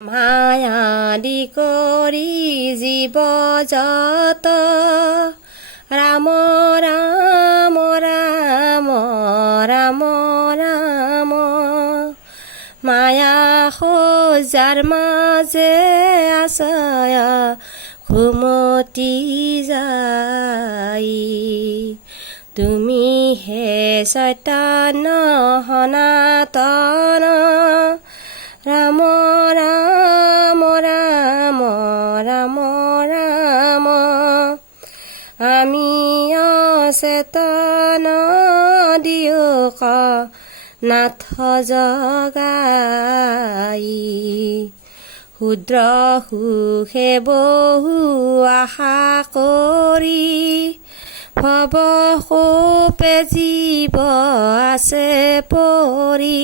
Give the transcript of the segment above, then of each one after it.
মায়াদি কৰি জীৱ যত ৰাম ৰাম ৰাম ৰাম ৰাম মায়া সজাৰ মাজে আছয় ঘুমতি যাই তুমি হে চৈতন্য সনাতন ৰাম ৰাম ৰাম ৰাম ৰাম আমি অচেতন দিয়ক নাথ জগাই ক্ষুদ্ৰ সুখে বহু আশা কৰি ভৱ কোপে জীৱ আছে পৰি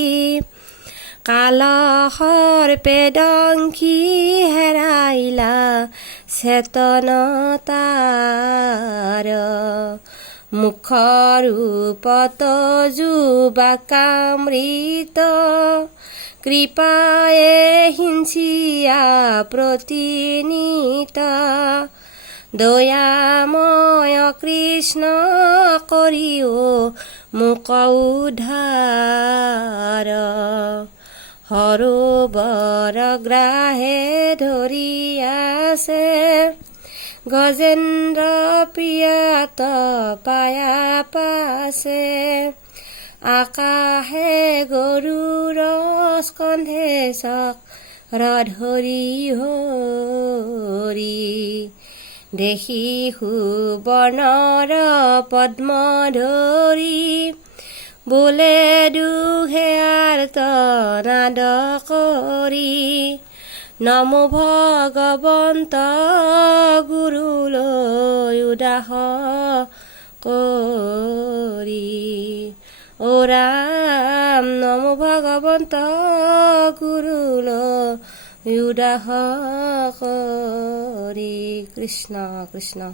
কালসৰ্পে ডংকি হেৰাইলা চেতনতাৰ মুখৰূপত যুবাকামৃত কৃপায়ে হিংসিয়া প্ৰতিনিত দয়াময় কৃষ্ণ কৰিও মোক উদ্ধাৰ সৰোবৰ গ্ৰাহে ধৰি আছে গজেন্দ্ৰ প্ৰিয়াত পায়া পাছে আকাশে গৰুৰ স্কন্ধে চক্ৰ ধৰি হৰি দেখি সুবৰ্ণৰ পদ্ম ধৰি বোলে দুহে আৰ্ত নাদ কৰি নমো ভগৱন্ত গুৰুলৈ উদাস কৰি ও ৰাম নমো ভগৱন্ত গুৰুলৈ উদাস কৰি কৃষ্ণ কৃষ্ণ